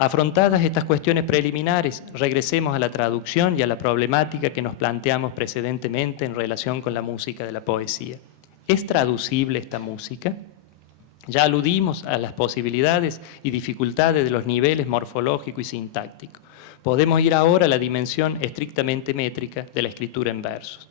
Afrontadas estas cuestiones preliminares, regresemos a la traducción y a la problemática que nos planteamos precedentemente en relación con la música de la poesía. ¿Es traducible esta música? Ya aludimos a las posibilidades y dificultades de los niveles morfológico y sintáctico. Podemos ir ahora a la dimensión estrictamente métrica de la escritura en versos.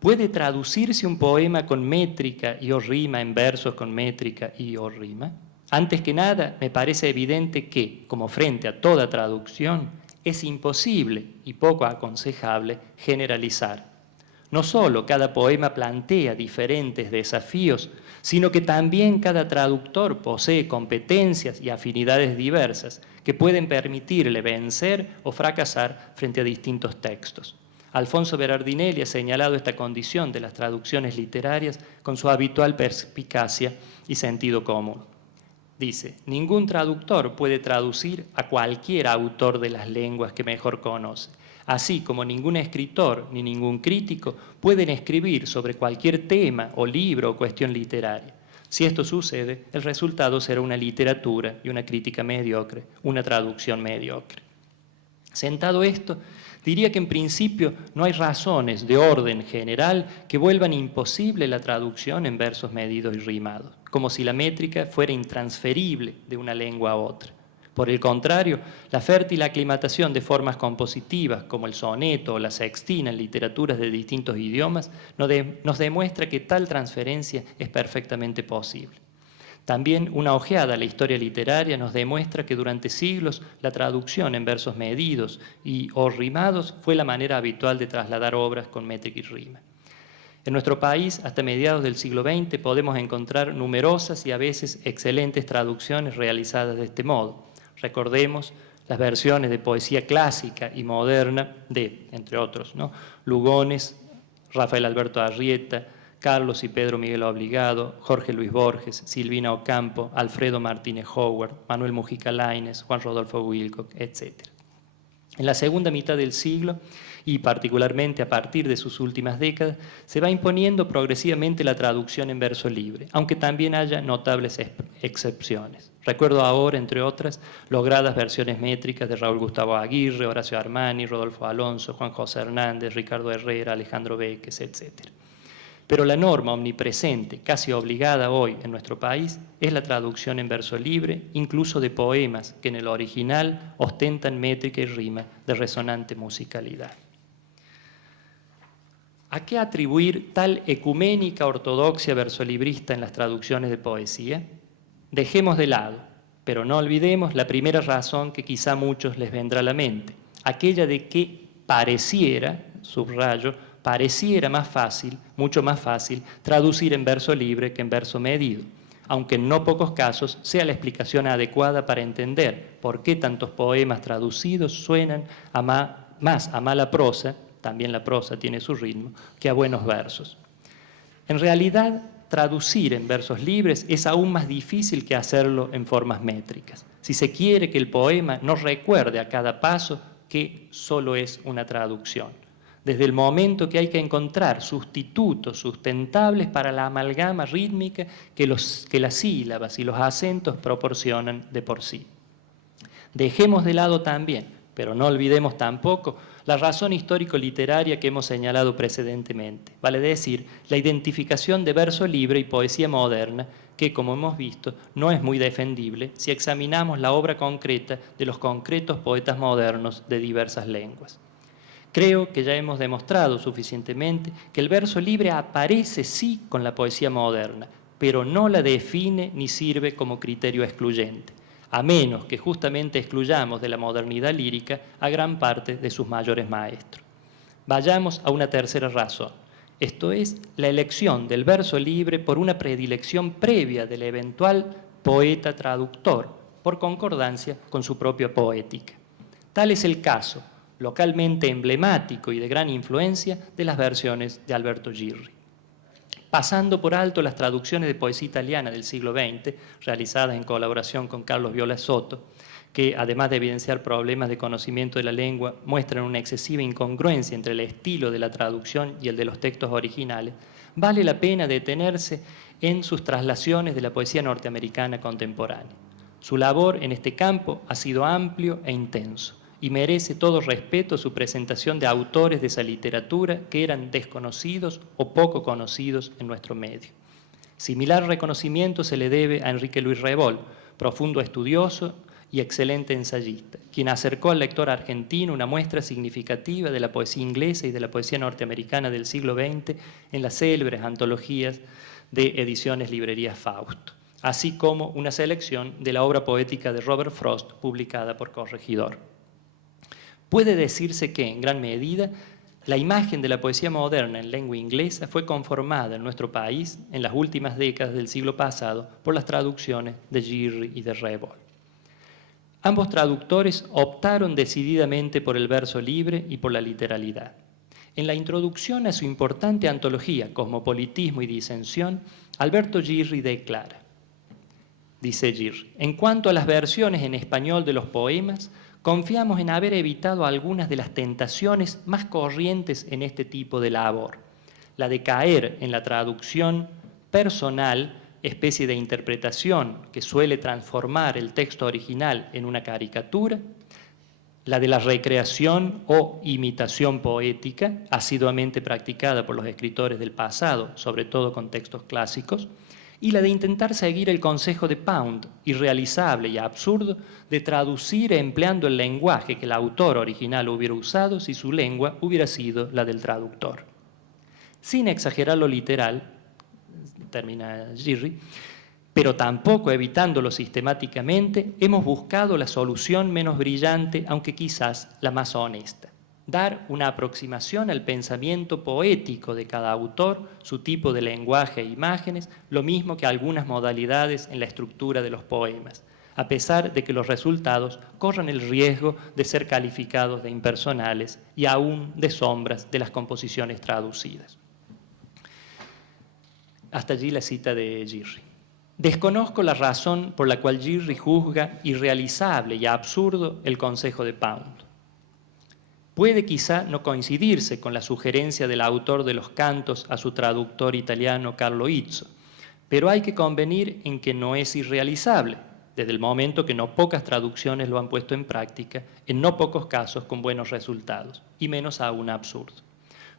¿Puede traducirse un poema con métrica y o rima en versos con métrica y o rima? Antes que nada, me parece evidente que, como frente a toda traducción, es imposible y poco aconsejable generalizar. No solo cada poema plantea diferentes desafíos, sino que también cada traductor posee competencias y afinidades diversas que pueden permitirle vencer o fracasar frente a distintos textos. Alfonso Berardinelli ha señalado esta condición de las traducciones literarias con su habitual perspicacia y sentido común. Dice, ningún traductor puede traducir a cualquier autor de las lenguas que mejor conoce, así como ningún escritor ni ningún crítico pueden escribir sobre cualquier tema o libro o cuestión literaria. Si esto sucede, el resultado será una literatura y una crítica mediocre, una traducción mediocre. Sentado esto, diría que en principio no hay razones de orden general que vuelvan imposible la traducción en versos medidos y rimados, como si la métrica fuera intransferible de una lengua a otra. Por el contrario, la fértil aclimatación de formas compositivas como el soneto o la sextina en literaturas de distintos idiomas nos demuestra que tal transferencia es perfectamente posible. También una ojeada a la historia literaria nos demuestra que durante siglos la traducción en versos medidos y o rimados fue la manera habitual de trasladar obras con métrica y rima. En nuestro país, hasta mediados del siglo XX, podemos encontrar numerosas y a veces excelentes traducciones realizadas de este modo. Recordemos las versiones de poesía clásica y moderna de, entre otros, Lugones, Rafael Alberto Arrieta, Carlos y Pedro Miguel Obligado, Jorge Luis Borges, Silvina Ocampo, Alfredo Martínez Howard, Manuel Mujica Lainez, Juan Rodolfo Wilcock, etc. En la segunda mitad del siglo, y particularmente a partir de sus últimas décadas, se va imponiendo progresivamente la traducción en verso libre, aunque también haya notables excepciones. Recuerdo ahora, entre otras, logradas versiones métricas de Raúl Gustavo Aguirre, Horacio Armani, Rodolfo Alonso, Juan José Hernández, Ricardo Herrera, Alejandro Béquez, etc. Pero la norma omnipresente, casi obligada hoy en nuestro país, es la traducción en verso libre, incluso de poemas que en el original ostentan métrica y rima de resonante musicalidad. ¿A qué atribuir tal ecuménica ortodoxia versolibrista en las traducciones de poesía? Dejemos de lado, pero no olvidemos la primera razón que quizá a muchos les vendrá a la mente, aquella de que pareciera, subrayo, pareciera más fácil, mucho más fácil, traducir en verso libre que en verso medido, aunque en no pocos casos sea la explicación adecuada para entender por qué tantos poemas traducidos suenan más a mala prosa, también la prosa tiene su ritmo, que a buenos versos. En realidad, traducir en versos libres es aún más difícil que hacerlo en formas métricas, si se quiere que el poema no recuerde a cada paso que solo es una traducción. Desde el momento que hay que encontrar sustitutos sustentables para la amalgama rítmica que las sílabas y los acentos proporcionan de por sí. Dejemos de lado también, pero no olvidemos tampoco, la razón histórico-literaria que hemos señalado precedentemente, vale decir, la identificación de verso libre y poesía moderna, que, como hemos visto, no es muy defendible si examinamos la obra concreta de los concretos poetas modernos de diversas lenguas. Creo que ya hemos demostrado suficientemente que el verso libre aparece sí con la poesía moderna, pero no la define ni sirve como criterio excluyente, a menos que justamente excluyamos de la modernidad lírica a gran parte de sus mayores maestros. Vayamos a una tercera razón, esto es, la elección del verso libre por una predilección previa del eventual poeta traductor, por concordancia con su propia poética. Tal es el caso, localmente emblemático y de gran influencia, de las versiones de Alberto Girri. Pasando por alto las traducciones de poesía italiana del siglo XX, realizadas en colaboración con Carlos Viola Soto, que además de evidenciar problemas de conocimiento de la lengua, muestran una excesiva incongruencia entre el estilo de la traducción y el de los textos originales, vale la pena detenerse en sus traslaciones de la poesía norteamericana contemporánea. Su labor en este campo ha sido amplio e intenso y merece todo respeto su presentación de autores de esa literatura que eran desconocidos o poco conocidos en nuestro medio. Similar reconocimiento se le debe a Enrique Luis Rebol, profundo estudioso y excelente ensayista, quien acercó al lector argentino una muestra significativa de la poesía inglesa y de la poesía norteamericana del siglo XX en las célebres antologías de Ediciones Librerías Fausto, así como una selección de la obra poética de Robert Frost publicada por Corregidor. Puede decirse que, en gran medida, la imagen de la poesía moderna en lengua inglesa fue conformada en nuestro país en las últimas décadas del siglo pasado por las traducciones de Girri y de Rebol. Ambos traductores optaron decididamente por el verso libre y por la literalidad. En la introducción a su importante antología Cosmopolitismo y Disensión, Alberto Girri declara, dice Girri, en cuanto a las versiones en español de los poemas, confiamos en haber evitado algunas de las tentaciones más corrientes en este tipo de labor, la de caer en la traducción personal, especie de interpretación que suele transformar el texto original en una caricatura, la de la recreación o imitación poética, asiduamente practicada por los escritores del pasado, sobre todo con textos clásicos, y la de intentar seguir el consejo de Pound, irrealizable y absurdo, de traducir empleando el lenguaje que el autor original hubiera usado si su lengua hubiera sido la del traductor. Sin exagerar lo literal, termina Girri, pero tampoco evitándolo sistemáticamente, hemos buscado la solución menos brillante, aunque quizás la más honesta. Dar una aproximación al pensamiento poético de cada autor, su tipo de lenguaje e imágenes, lo mismo que algunas modalidades en la estructura de los poemas, a pesar de que los resultados corran el riesgo de ser calificados de impersonales y aún de sombras de las composiciones traducidas. Hasta allí la cita de Girri. Desconozco la razón por la cual Girri juzga irrealizable y absurdo el consejo de Pound. Puede quizá no coincidirse con la sugerencia del autor de los cantos a su traductor italiano Carlo Izzo, pero hay que convenir en que no es irrealizable, desde el momento que no pocas traducciones lo han puesto en práctica, en no pocos casos con buenos resultados, y menos aún absurdo.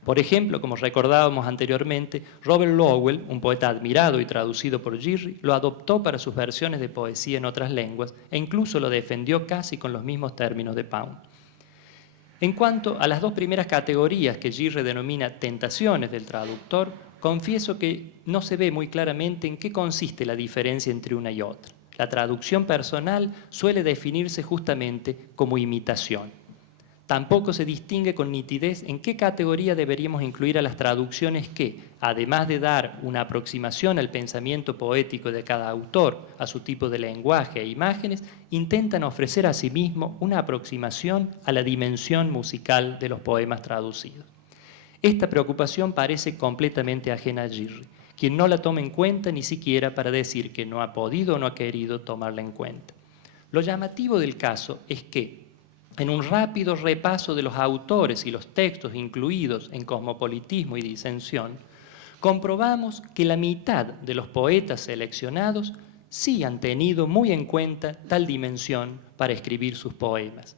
Por ejemplo, como recordábamos anteriormente, Robert Lowell, un poeta admirado y traducido por Girri, lo adoptó para sus versiones de poesía en otras lenguas e incluso lo defendió casi con los mismos términos de Pound. En cuanto a las dos primeras categorías que Girri denomina tentaciones del traductor, confieso que no se ve muy claramente en qué consiste la diferencia entre una y otra. La traducción personal suele definirse justamente como imitación. Tampoco se distingue con nitidez en qué categoría deberíamos incluir a las traducciones que, además de dar una aproximación al pensamiento poético de cada autor, a su tipo de lenguaje e imágenes, intentan ofrecer asimismo una aproximación a la dimensión musical de los poemas traducidos. Esta preocupación parece completamente ajena a Girri, quien no la toma en cuenta ni siquiera para decir que no ha podido o no ha querido tomarla en cuenta. Lo llamativo del caso es que, en un rápido repaso de los autores y los textos incluidos en Cosmopolitismo y Disensión, comprobamos que la mitad de los poetas seleccionados sí han tenido muy en cuenta tal dimensión para escribir sus poemas,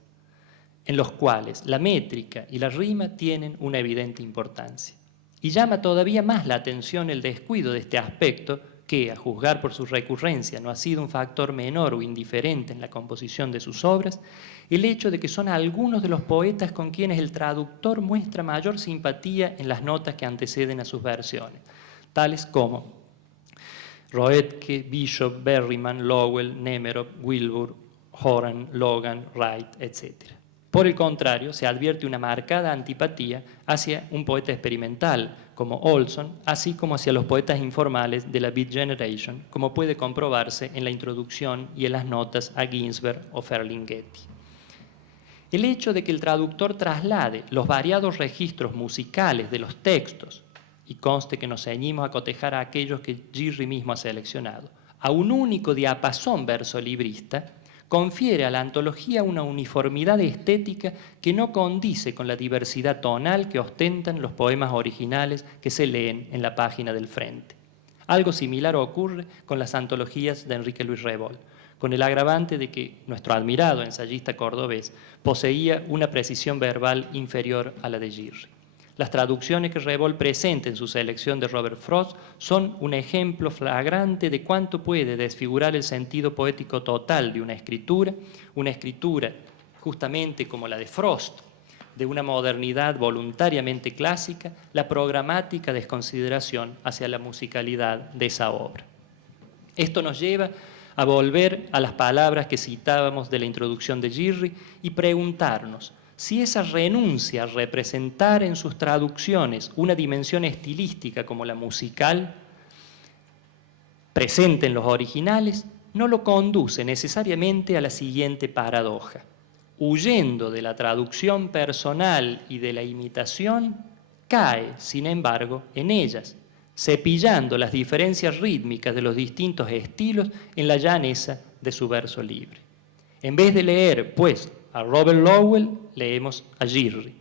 en los cuales la métrica y la rima tienen una evidente importancia. Y llama todavía más la atención el descuido de este aspecto que, a juzgar por su recurrencia, no ha sido un factor menor o indiferente en la composición de sus obras, el hecho de que son algunos de los poetas con quienes el traductor muestra mayor simpatía en las notas que anteceden a sus versiones, tales como Roethke, Bishop, Berryman, Lowell, Nemerov, Wilbur, Horan, Logan, Wright, etc. Por el contrario, se advierte una marcada antipatía hacia un poeta experimental como Olson, así como hacia los poetas informales de la Beat Generation, como puede comprobarse en la introducción y en las notas a Ginsberg o Ferlinghetti. El hecho de que el traductor traslade los variados registros musicales de los textos, y conste que nos ceñimos a cotejar a aquellos que Girri mismo ha seleccionado, a un único diapasón versolibrista, confiere a la antología una uniformidad estética que no condice con la diversidad tonal que ostentan los poemas originales que se leen en la página del frente. Algo similar ocurre con las antologías de Enrique Luis Rebol, con el agravante de que nuestro admirado ensayista cordobés poseía una precisión verbal inferior a la de Girri. Las traducciones que Revol presenta en su selección de Robert Frost son un ejemplo flagrante de cuánto puede desfigurar el sentido poético total de una escritura justamente como la de Frost, de una modernidad voluntariamente clásica, la programática desconsideración hacia la musicalidad de esa obra. Esto nos lleva a volver a las palabras que citábamos de la introducción de Girri y preguntarnos si esa renuncia a representar en sus traducciones una dimensión estilística como la musical, presente en los originales, no lo conduce necesariamente a la siguiente paradoja. Huyendo de la traducción personal y de la imitación, cae, sin embargo, en ellas, cepillando las diferencias rítmicas de los distintos estilos en la llaneza de su verso libre. En vez de leer, pues, a Robert Lowell, leemos a Girri.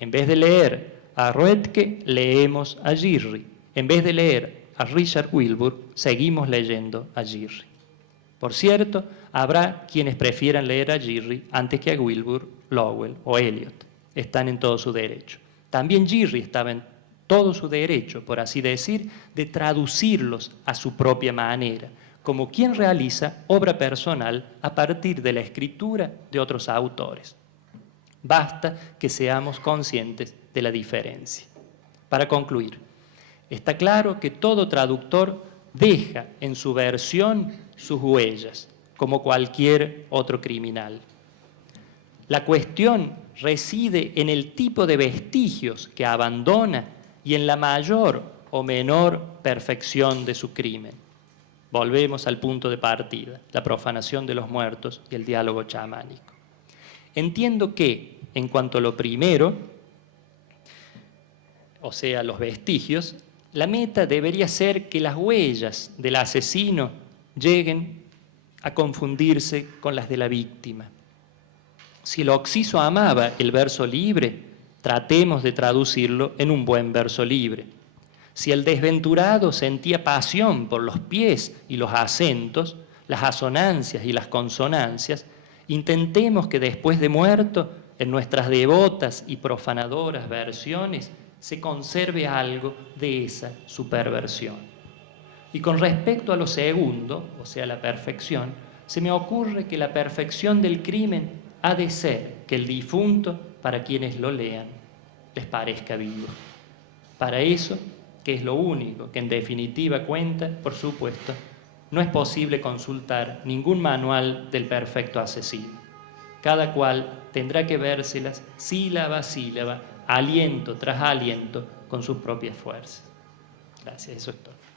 En vez de leer a Roethke, leemos a Girri. En vez de leer a Richard Wilbur, seguimos leyendo a Girri. Por cierto, habrá quienes prefieran leer a Girri antes que a Wilbur, Lowell o Eliot. Están en todo su derecho. También Girri estaba en todo su derecho, por así decir, de traducirlos a su propia manera, como quien realiza obra personal a partir de la escritura de otros autores. Basta que seamos conscientes de la diferencia. Para concluir, está claro que todo traductor deja en su versión sus huellas, como cualquier otro criminal. La cuestión reside en el tipo de vestigios que abandona y en la mayor o menor perfección de su crimen. Volvemos al punto de partida, la profanación de los muertos y el diálogo chamánico. Entiendo que, en cuanto a lo primero, o sea, los vestigios, la meta debería ser que las huellas del asesino lleguen a confundirse con las de la víctima. Si el Oxiso amaba el verso libre, tratemos de traducirlo en un buen verso libre. Si el desventurado sentía pasión por los pies y los acentos, las asonancias y las consonancias, intentemos que después de muerto, en nuestras devotas y profanadoras versiones, se conserve algo de esa superversión. Y con respecto a lo segundo, o sea, la perfección, se me ocurre que la perfección del crimen ha de ser que el difunto, para quienes lo lean, les parezca vivo. Para eso, que es lo único que en definitiva cuenta, por supuesto, no es posible consultar ningún manual del perfecto asesino. Cada cual tendrá que vérselas sílaba a sílaba, aliento tras aliento, con sus propias fuerzas. Gracias, eso es todo.